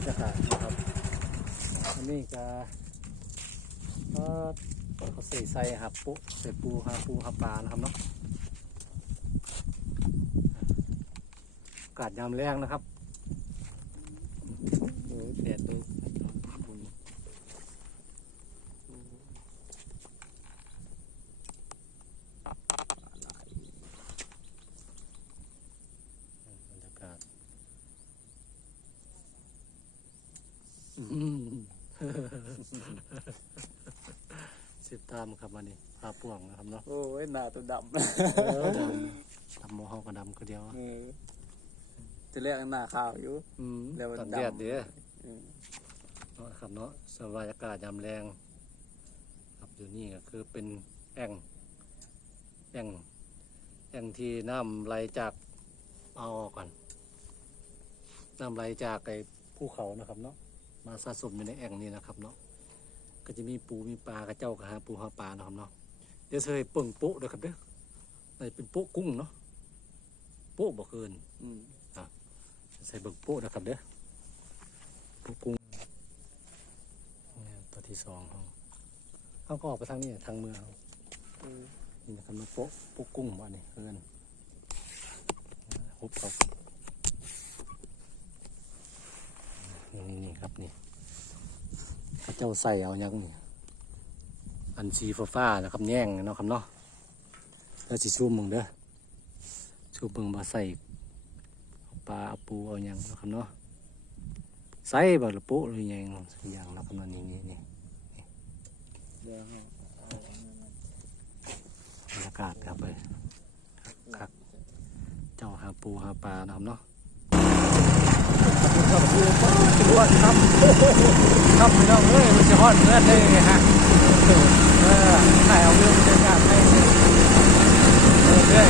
ก็จะขาดนะครับ อันนี้ก็ก็เขาใส่ใส่หับปุ๊ใส่ปูหาปูหาปลานะครับเนาะกาดยามแรงนะครับเอ้แดดเลย สิบตามครับวันนี้พาป่วงนะครับเนาะโอ้ยหน้าตัวดเออดำดำโมเฮาก็ดำก็เดียวำเออจะเรียกหน้าขาวอยู่ อืมแล้วมันตอนดำแดดเด้อเออเนาะครับเนาะสภาพอากาศยามแรง ครับอยู่นี่ก็คือเป็นแอ่งแอ่งแอ่งที่น้ำไหลจากเอาออกก่อนน้ำไหลจากไอ้ภูเขานะครับเนาะมาสะสมอยู่ในแอ่งนี้นะครับเนาะ ก็จะมีปูมีปลากระเจ้าก็หาปูหาปลานะครับเนาะเดี๋ยวเคยเปิ่งโป๊ะเด้อครับเด้อในเป็นโป๊ะกุ้งเนาะโป๊ะบ่เกินอืมอะใส่เบิกโป๊ะนะครับเด้อโป๊ะกุ้งเนี่ยตัวที่สองเขาเขาก็ออกไปทางนี้ทางเมืองเขาเออนี่นะครับมันโป๊ะโป๊ะกุ้งว่านี่เพื่อนฮุบเขานี่นี่นี่ครับนี่ เจ้าใส่เอายังนี่อันสีฟ้าๆนะครับแย่งเนาะครับเนาะแล้วสิซูมมึงเด้อซูมมึงมาใส่ปลาอาปูเอาหยังนะครับเนาะใส่บะละปุหรือยังสักอย่างนะครับนาะนี่นี่นี่บรรยากาศครับเลยครับเจ้าหาปูหาปลานะครับเนาะ ครับปูป้าจรวดครับครับพี่น้องเอ้ยมันจะฮอดเงินได้ไงฮะเออถ่ายเอาเรื่องบรรยากาศให้เรื่อย